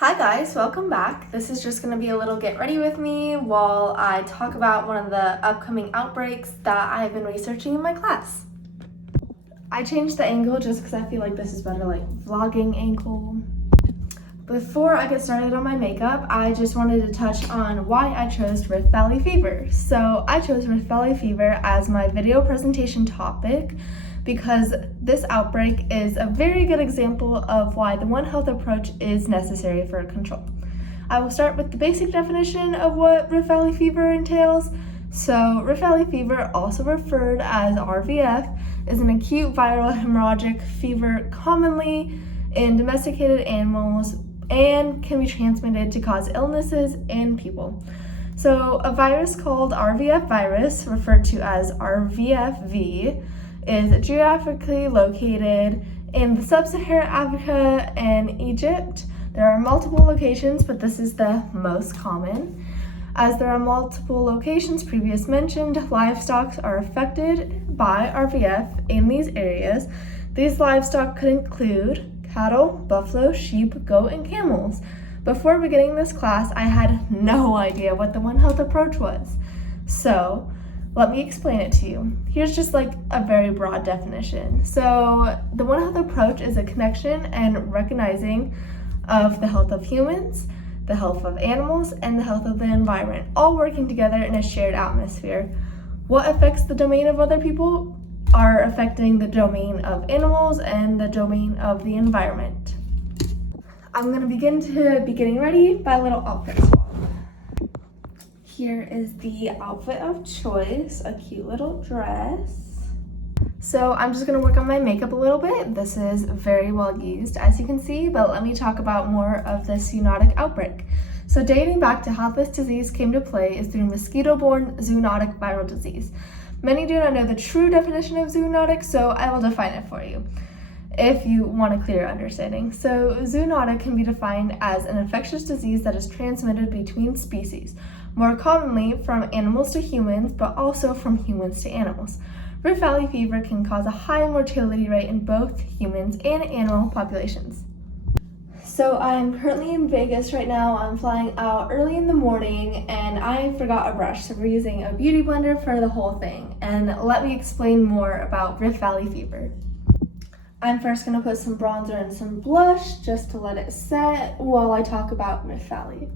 Hi guys, welcome back. This is just going to be a little get ready with me while I talk about one of the upcoming outbreaks that I've been researching in my class. I changed the angle just because I feel like this is better, like vlogging angle. Before I get started on my makeup, I just wanted to touch on why I chose Rift Valley Fever. So I chose Rift Valley Fever as my video presentation topic because this outbreak is a very good example of why the One Health approach is necessary for control. I will start with the basic definition of what Rift Valley Fever entails. So Rift Valley Fever, also referred as RVF, is an acute viral hemorrhagic fever commonly in domesticated animals and can be transmitted to cause illnesses in people. So a virus called RVF virus, referred to as RVFV, is geographically located in the sub-Saharan Africa and Egypt. There are multiple locations, but this is the most common. As there are multiple locations previously mentioned, livestock are affected by RVF in these areas. These livestock could include cattle, buffalo, sheep, goat, and camels. Before beginning this class, I had no idea what the One Health approach was. So let me explain it to you. Here's just like a very broad definition. So the One Health approach is a connection and recognizing of the health of humans, the health of animals, and the health of the environment, all working together in a shared atmosphere. What affects the domain of other people are affecting the domain of animals and the domain of the environment. I'm gonna begin getting ready by a little outfit swap. Here is the outfit of choice, a cute little dress. So I'm just gonna work on my makeup a little bit. This is very well used, as you can see, but let me talk about more of this zoonotic outbreak. So dating back to how this disease came to play is through mosquito-borne zoonotic viral disease. Many do not know the true definition of zoonotic, so I will define it for you if you want a clear understanding. So zoonotic can be defined as an infectious disease that is transmitted between species, more commonly from animals to humans, but also from humans to animals. Rift Valley fever can cause a high mortality rate in both humans and animal populations. So I'm currently in Vegas right now. I'm flying out early in the morning and I forgot a brush, so we're using a beauty blender for the whole thing. And let me explain more about Rift Valley fever. I'm first going to put some bronzer and some blush just to let it set while I talk about Rift Valley.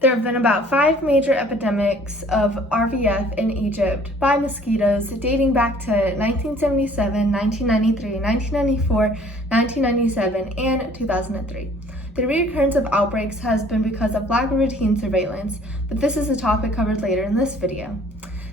There have been about 5 major epidemics of RVF in Egypt by mosquitoes dating back to 1977, 1993, 1994, 1997, and 2003. The reoccurrence of outbreaks has been because of lack of routine surveillance, but this is a topic covered later in this video.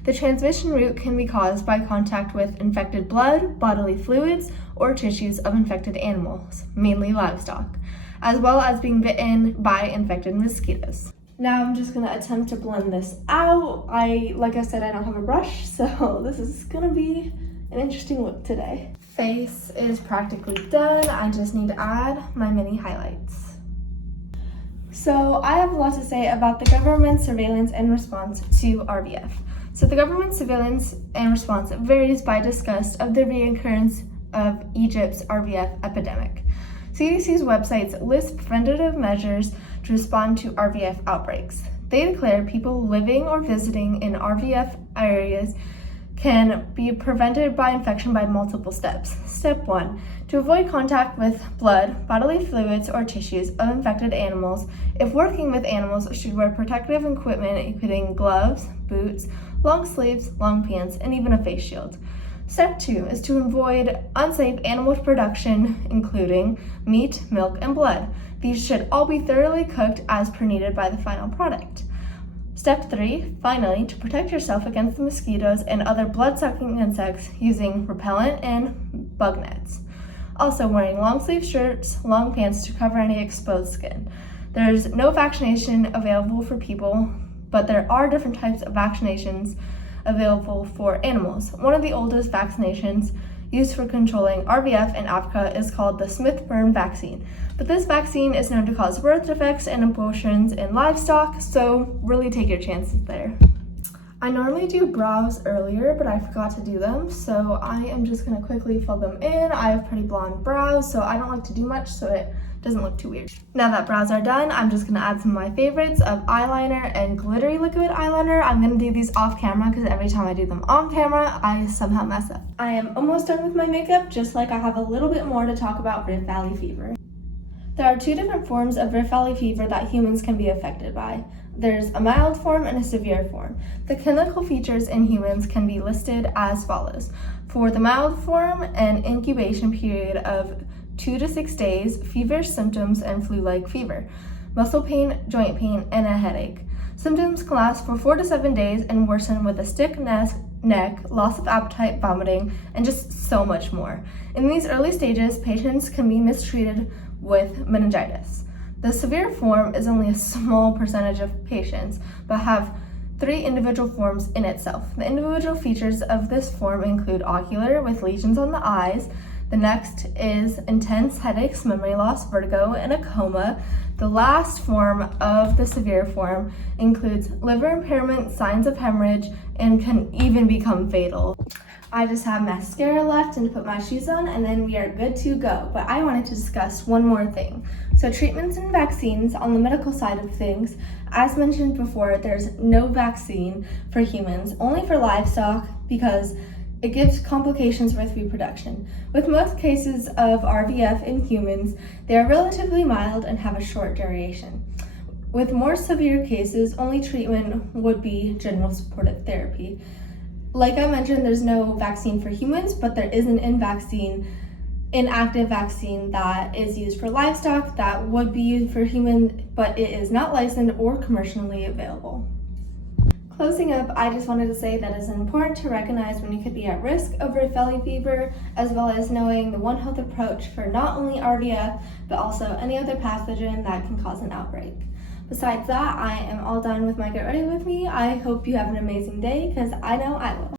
The transmission route can be caused by contact with infected blood, bodily fluids, or tissues of infected animals, mainly livestock, as well as being bitten by infected mosquitoes. Now I'm just gonna attempt to blend this out. Like I said, I don't have a brush, so this is gonna be an interesting look today. Face is practically done. I just need to add my mini highlights. So I have a lot to say about the government's surveillance and response to RVF. So the government's surveillance and response varies by disgust of the reoccurrence of Egypt's RVF epidemic. CDC's websites list preventative measures to respond to RVF outbreaks. They declare people living or visiting in RVF areas can be prevented by infection by multiple steps. Step 1, to avoid contact with blood, bodily fluids, or tissues of infected animals. If working with animals, should wear protective equipment including gloves, boots, long sleeves, long pants, and even a face shield. Step 2 is to avoid unsafe animal production, including meat, milk, and blood. These should all be thoroughly cooked as per needed by the final product. Step 3, finally, to protect yourself against the mosquitoes and other blood-sucking insects using repellent and bug nets. Also wearing long sleeve shirts, long pants to cover any exposed skin. There's no vaccination available for people, but there are different types of vaccinations available for animals. One of the oldest vaccinations used for controlling RVF in Africa is called the Smith-Burn vaccine. But this vaccine is known to cause birth defects and abortions in livestock, so really take your chances there. I normally do brows earlier, but I forgot to do them, so I am just gonna quickly fill them in. I have pretty blonde brows, so I don't like to do much so it doesn't look too weird. Now that brows are done, I'm just gonna add some of my favorites of eyeliner and glittery liquid eyeliner. I'm gonna do these off camera because every time I do them on camera, I somehow mess up. I am almost done with my makeup, just like I have a little bit more to talk about Rift Valley fever. There are two different forms of Rift Valley fever that humans can be affected by. There's a mild form and a severe form. The clinical features in humans can be listed as follows. For the mild form, an incubation period of 2 to 6 days, feverish symptoms, and flu-like fever, muscle pain, joint pain, and a headache. Symptoms can last for 4 to 7 days and worsen with a stiff neck, loss of appetite, vomiting, and just so much more. In these early stages, patients can be mistreated with meningitis. The severe form is only a small percentage of patients, but have 3 individual forms in itself. The individual features of this form include ocular, with lesions on the eyes. The next is intense headaches, memory loss, vertigo, and a coma. The last form of the severe form includes liver impairment, signs of hemorrhage, and can even become fatal. I just have mascara left and to put my shoes on, and then we are good to go. But I wanted to discuss one more thing. So treatments and vaccines on the medical side of things, as mentioned before, there's no vaccine for humans, only for livestock because it gives complications with reproduction. With most cases of RVF in humans, they are relatively mild and have a short duration. With more severe cases, only treatment would be general supportive therapy. Like I mentioned, there's no vaccine for humans, but there is an inactive vaccine that is used for livestock that would be used for humans, but it is not licensed or commercially available. Closing up, I just wanted to say that it's important to recognize when you could be at risk of Rift Valley fever, as well as knowing the One Health approach for not only RVF, but also any other pathogen that can cause an outbreak. Besides that, I am all done with my Get Ready With Me. I hope you have an amazing day, because I know I will.